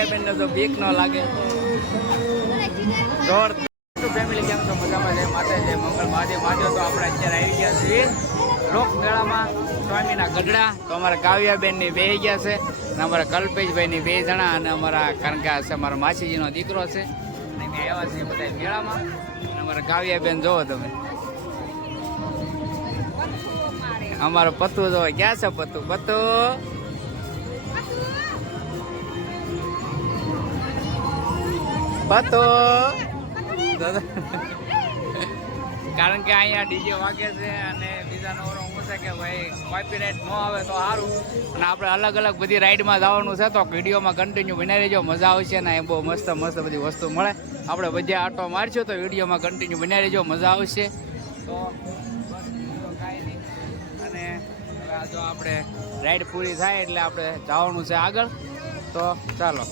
કાવ્યાબેન ને તો બીક ન લાગે. જોર ફેમિલી કેમ છો? મજામાં છે? માતા છે મંગળ મહાદેવ મહાદેવ. તો આપણે અત્યારે આવી ગયા છીએ લોકમેળામાં સ્વામીના ગઢડા. તો અમારા કાવ્યાબેનની બે ગયા છે અને અમારા કલ્પેશભાઈની 2 જણા અને અમારા કારણ કે છે અમારા માસીજીનો દીકરો છે અને અમે આવ્યા છીએ બધા મેળામાં. અને અમારા કાવ્યાબેન જોવો તમે, અમારો પત્તુ જોવો. ક્યાં છે પત્તુ? પત્તુ પત્તુ કારણ કે અહીંયા ડીજે વાગે છે અને બીજા નવરો હું છે કે ભાઈ કોપીરાઇટ ન આવે તો સારું. અને આપણે અલગ અલગ બધી રાઈડમાં જવાનું છે તો વિડીયોમાં કન્ટિન્યુ બનાવી રહેજો, મજા આવશે ને એ બહુ મસ્ત મસ્ત બધી વસ્તુ મળે. આપણે બધા આટો મારશું તો વિડીયોમાં કન્ટિન્યુ બનાવી રહેજો, મજા આવશે. તો બસ કાંઈ નહીં. અને હવે આ જો આપણે રાઈડ પૂરી થાય એટલે આપણે જવાનું છે આગળ. તો ચાલો.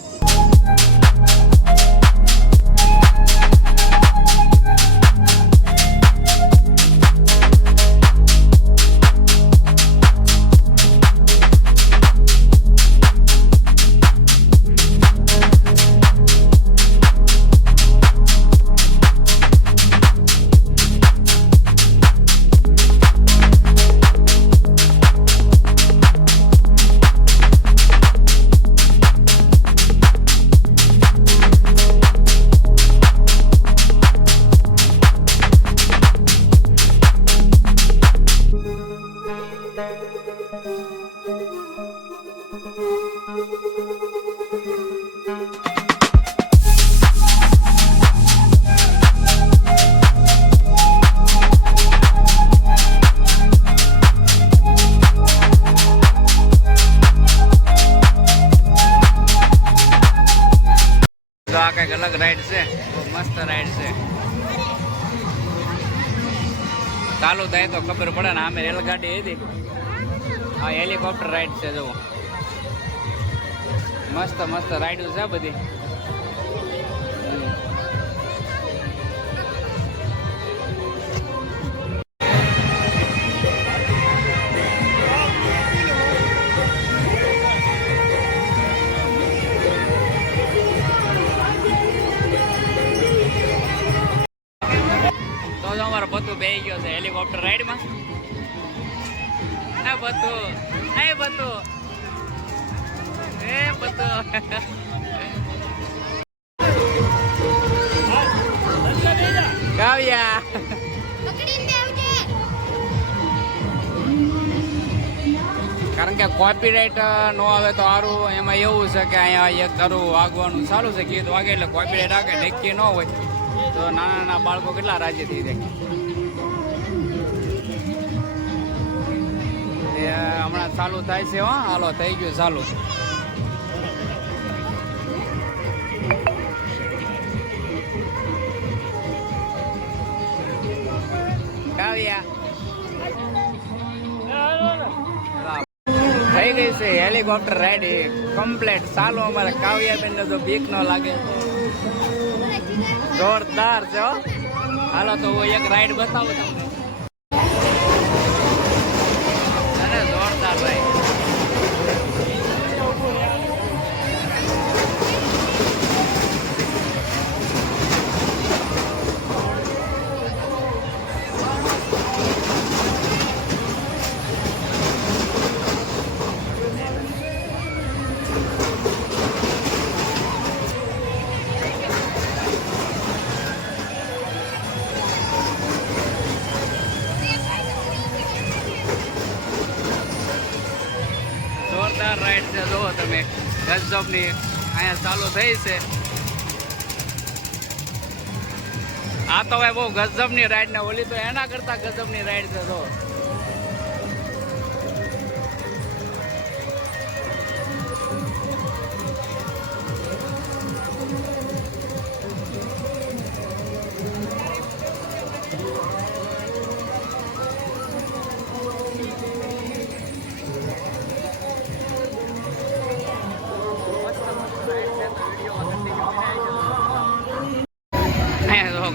આ કઈક અલગ રાઈડ છે, બહુ મસ્ત રાઈડ છે. ચાલુ થાય તો ખબર પડે ને. આમે રેલગાડી હતી, આ હેલિકોપ્ટર રાઈડ છે. જુઓ મસ્ત મસ્ત રાઈડ છે બધી. અમારો પત્તુ બેસી ગયો છે હેલિકોપ્ટર રાઈડમાં. એ પત્તુ, એ પત્તુ, એ પત્તુ. કાવ્યા કારણ કે કોપીરાઇટ ન આવે તો સારું. એમાં એવું છે કે અહીંયા એક તારું વાગવાનું ચાલુ છે, ગીત વાગે એટલે કોપીરાઇટ આવે. નક્કી ન હોય તો નાના નાના બાળકો કેટલા રાજી થઈ જાય. હમણાં ચાલુ થાય છે. હા હાલો, થઈ ગયું ચાલુ. કાવ્યા થઈ ગઈ છે હેલિકોપ્ટર રાઈડ કમ્પ્લીટ ચાલુ. અમારે કાવ્યાબેન ને તો બીક ન લાગે. જોરદાર છે. હાલો તો હું એક રાઈડ બતાવું તમને. જોરદાર રાઈડ. રાઈડ છે. જુઓ તમે ગજબની અહીંયા ચાલુ થઈ છે. આ તો ભાઈ બહુ ગજબની રાઈડ ને ઓલી તો એના કરતા ગજબની રાઈડ છે. જો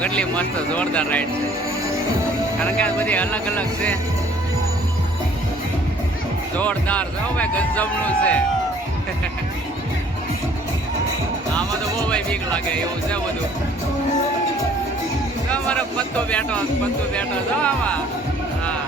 કેટલી મસ્ત જોરદાર રાઈડ છે. કારણ કે આ બધી અલગ અલગ છે. જોરદાર છે ભાઈ, ગજબનું છે. બહુ ભાઈ બીક લાગે એવું છે બધું. અમારો પત્તો બેઠો જો આમાં. હા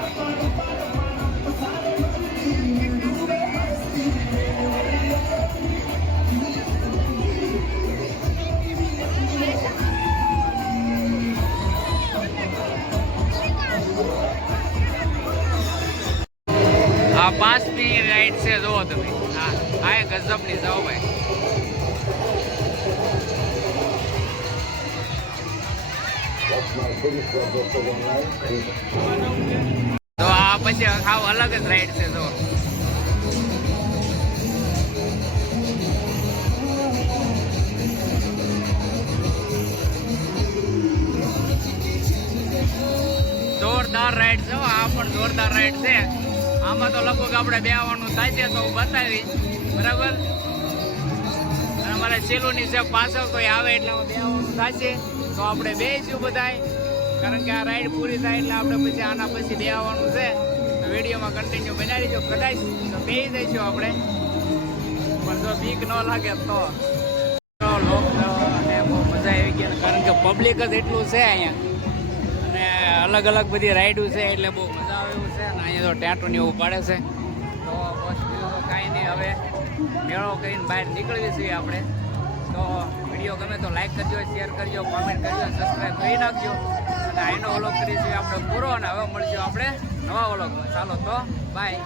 આ 5ની રાઈડ છે જોવો તમે. હા આ ગજબની જાઓ ભાઈ. તો આ પછી ખાવ અલગ જ રાઈડ છે જો. જોરદાર રાઈડ છે આ પણ જોરદાર રાઈડ છે. આમાં તો લગભગ આપણે બેવાનું થાય છે તો હું બતાવીશ બરાબર. અને અમારે સેલુની છે પાછળ કોઈ આવે એટલે બેવાનું થશે તો આપણે બેસીશું બધાય. કારણ કે આ રાઈડ પૂરી થાય એટલે આપણે પછી આના પછી બેવાનું છે તો વિડીયોમાં કન્ટિન્યુ બનાવી દો. કદાચ તો બેસી જઈશું આપણે, પણ જો બીક ન લાગે તો લોક અને બહુ મજા આવી ગઈ. કારણ કે પબ્લિક જ એટલું છે અહીંયા અને અલગ અલગ બધી રાઈડો છે એટલે બહુ મજા આવે એવું છે. અને અહીંયા તો ટેટું ને એવું પાડે છે તો બસ બીજું તો કાંઈ નહીં. હવે મેળો કરીને બહાર નીકળીએ છીએ આપણે. તો વિડીયો ગમે તો લાઈક કરજો, શેર કરજો, કોમેન્ટ કરજો, સબસ્ક્રાઈબ કરી નાખજો. અને આનો વ્લોગ કરીશું આપણે પૂરો. અને હવે મળીશું આપણે નવા વ્લોગમાં. ચાલો તો બાય.